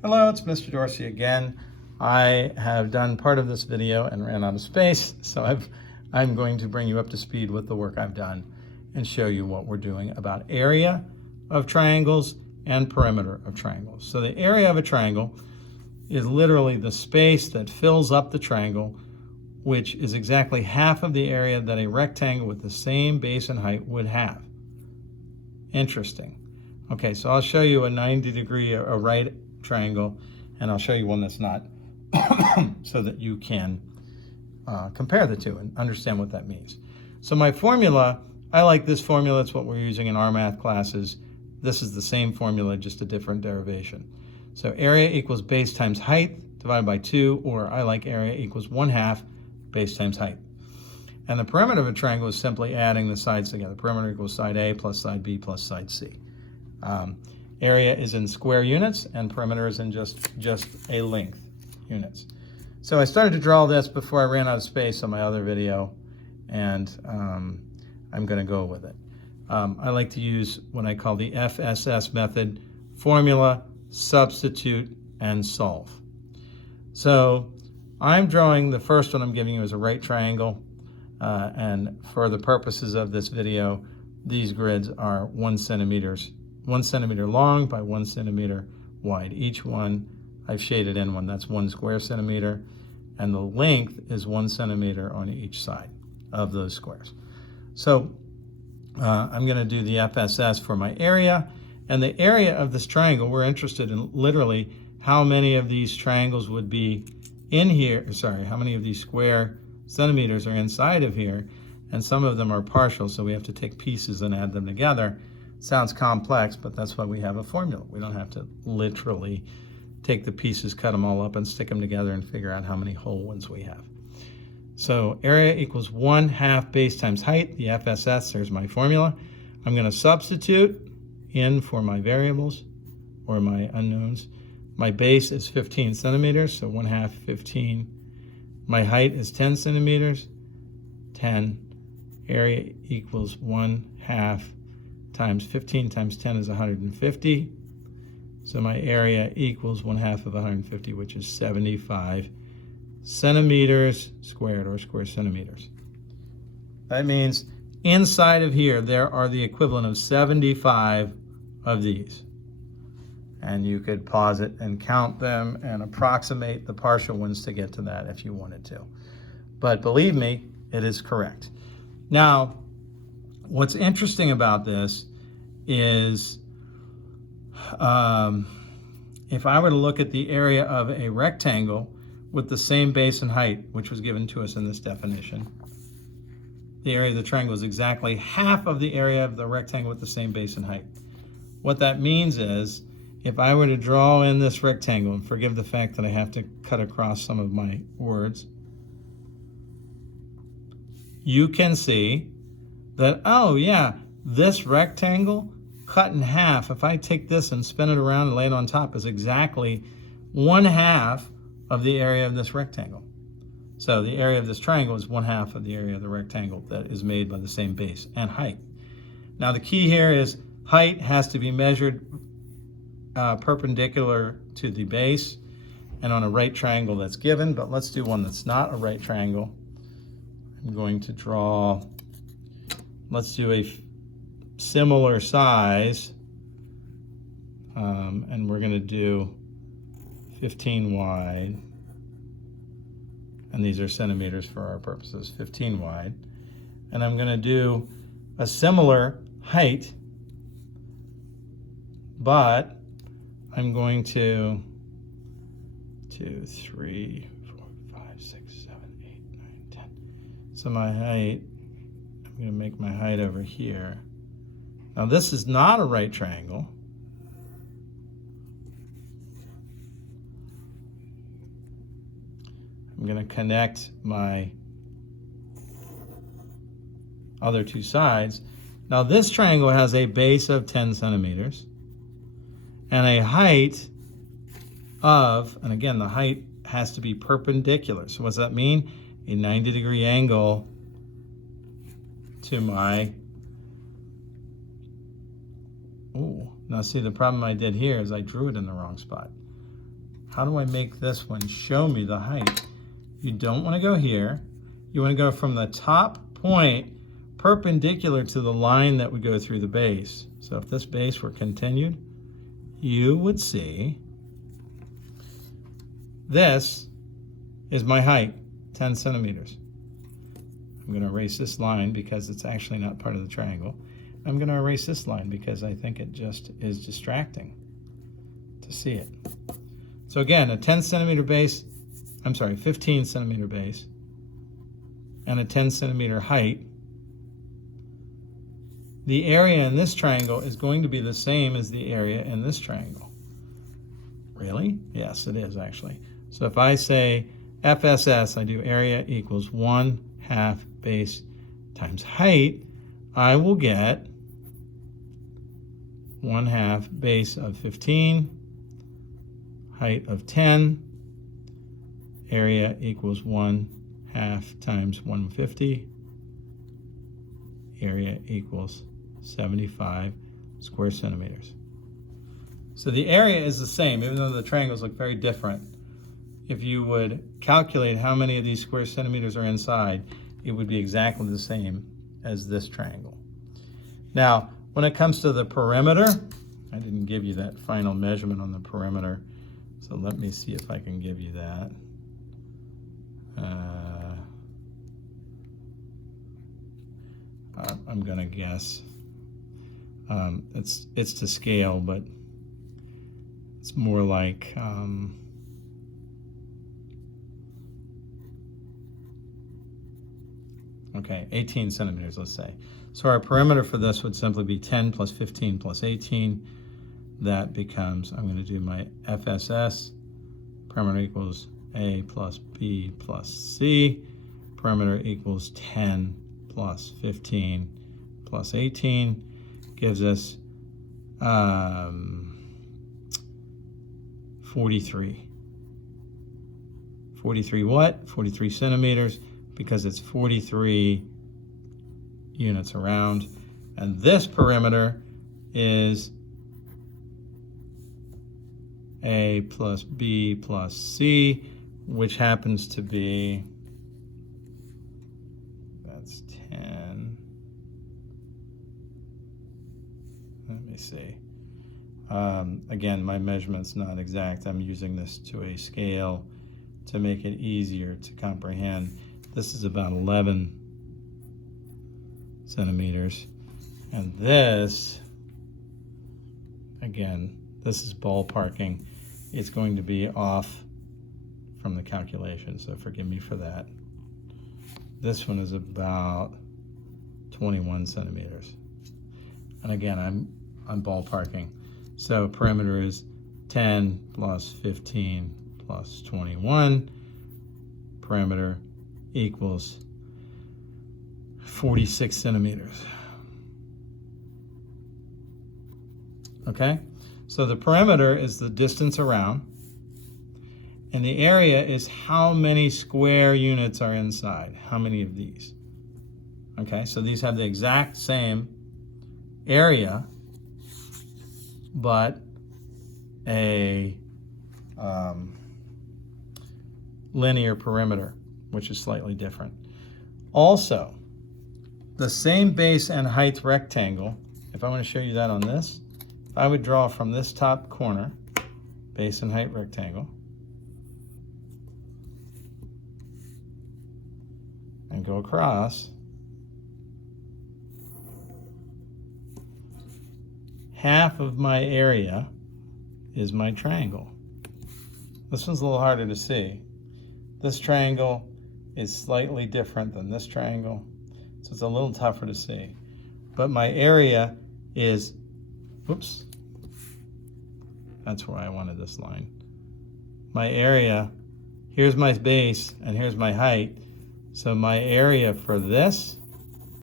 Hello, it's Mr. Dorsey again. I have done part of this video and ran out of space, so I'm going to bring you up to speed with the work I've done and show you what we're doing about area of triangles and perimeter of triangles. So the area of a triangle is literally the space that fills up the triangle, which is exactly half of the area that a rectangle with the same base and height would have. Interesting. Okay, so I'll show you a 90-degree, a right triangle, and I'll show you one that's not so that you can compare the two and understand what that means. So my formula, I like this formula. It's what we're using in our math classes. This is the same formula, just a different derivation. So area equals base times height divided by 2, or I like area equals 1/2 base times height. And the perimeter of a triangle is simply adding the sides together. Perimeter equals side A plus side B plus side C. Area is in square units, and perimeter is in just a length units. So I started to draw this before I ran out of space on my other video, and I'm going to go with it. I like to use what I call the FSS method: formula, substitute, and solve. So I'm drawing, the first one I'm giving you is a right triangle, and for the purposes of this video, these grids are 1 centimeter long by 1 centimeter wide. Each one, I've shaded in one, that's 1 square centimeter, and the length is 1 centimeter on each side of those squares. So I'm going to do the FSS for my area, and the area of this triangle, we're interested in literally how many of these triangles would be in here, how many of these square centimeters are inside of here, and some of them are partial, so we have to take pieces and add them together. Sounds complex, but that's why we have a formula. We don't have to literally take the pieces, cut them all up, and stick them together and figure out how many whole ones we have. So area equals 1/2 base times height, the FSS, there's my formula. I'm going to substitute in for my variables, or my unknowns. My base is 15 centimeters, so 1/2, 15. My height is 10 centimeters, 10. Area equals 1/2 times 15 times 10 is 150. So my area equals 1/2 of 150, which is 75 centimeters squared, or square centimeters. That means inside of here, there are the equivalent of 75 of these. And you could pause it and count them and approximate the partial ones to get to that if you wanted to. But believe me, it is correct. Now, what's interesting about this is if I were to look at the area of a rectangle with the same base and height, which was given to us in this definition, the area of the triangle is exactly half of the area of the rectangle with the same base and height. What that means is, if I were to draw in this rectangle, and forgive the fact that I have to cut across some of my words, you can see that, oh yeah, this rectangle cut in half, if I take this and spin it around and lay it on top, is exactly 1/2 of the area of this rectangle. So the area of this triangle is 1/2 of the area of the rectangle that is made by the same base and height. Now the key here is height has to be measured perpendicular to the base and on a right triangle that's given, but let's do one that's not a right triangle. I'm going to draw, let's do a similar size, and we're going to do 15 wide, and these are centimeters for our purposes, 15 wide, and I'm going to do a similar height, but I'm going to 2, 3, 4, 5, 6, 7, 8, 9, 10. So my height, I'm going to make my height over here. Now this is not a right triangle. I'm going to connect my other two sides. Now this triangle has a base of 10 centimeters and a height of, and again, the height has to be perpendicular. So what does that mean? A 90-degree angle to my, now see, the problem I did here is I drew it in the wrong spot. how do I make this one show me the height? You don't want to go here. You want to go from the top point perpendicular to the line that would go through the base. So if this base were continued, you would see this is my height, 10 centimeters. I'm going to erase this line because it's actually not part of the triangle. I'm going to erase this line because I think it just is distracting to see it. So again, a 10 centimeter base, 15 centimeter base, and a 10 centimeter height. The area in this triangle is going to be the same as the area in this triangle. Really? Yes, it is actually. So if I say FSS, I do area equals 1/2 base times height, I will get 1/2 base of 15, height of 10, area equals 1/2 times 150, area equals 75 square centimeters. So the area is the same, even though the triangles look very different. If you would calculate how many of these square centimeters are inside, it would be exactly the same as this triangle. Now, when it comes to the perimeter, I didn't give you that final measurement on the perimeter, so let me see if I can give you that. I'm gonna guess. It's to scale, but it's more like okay, 18 centimeters, let's say. So our perimeter for this would simply be 10 plus 15 plus 18. That becomes, I'm going to do my FSS. Perimeter equals A plus B plus C. Perimeter equals 10 plus 15 plus 18. Gives us 43. 43 what? 43 centimeters, because it's 43 units around. And this perimeter is A plus B plus C, which happens to be, that's 10. Let me see. Again, my measurement's not exact. I'm using this to a scale to make it easier to comprehend. This is about 11 centimeters. And this, again, this is ballparking. It's going to be off from the calculation, so forgive me for that. This one is about 21 centimeters. And again, I'm ballparking. So perimeter is 10 plus 15 plus 21. Perimeter equals 46 centimeters. Okay? So the perimeter is the distance around, and the area is how many square units are inside, how many of these. Okay, so these have the exact same area, but a linear perimeter, which is slightly different. Also, the same base and height rectangle, if I want to show you that on this, I would draw from this top corner, base and height rectangle, and go across. Half of my area is my triangle. This one's a little harder to see. This triangle is slightly different than this triangle, so it's a little tougher to see. But my area is, whoops, that's where I wanted this line. My area, here's my base and here's my height. So my area for this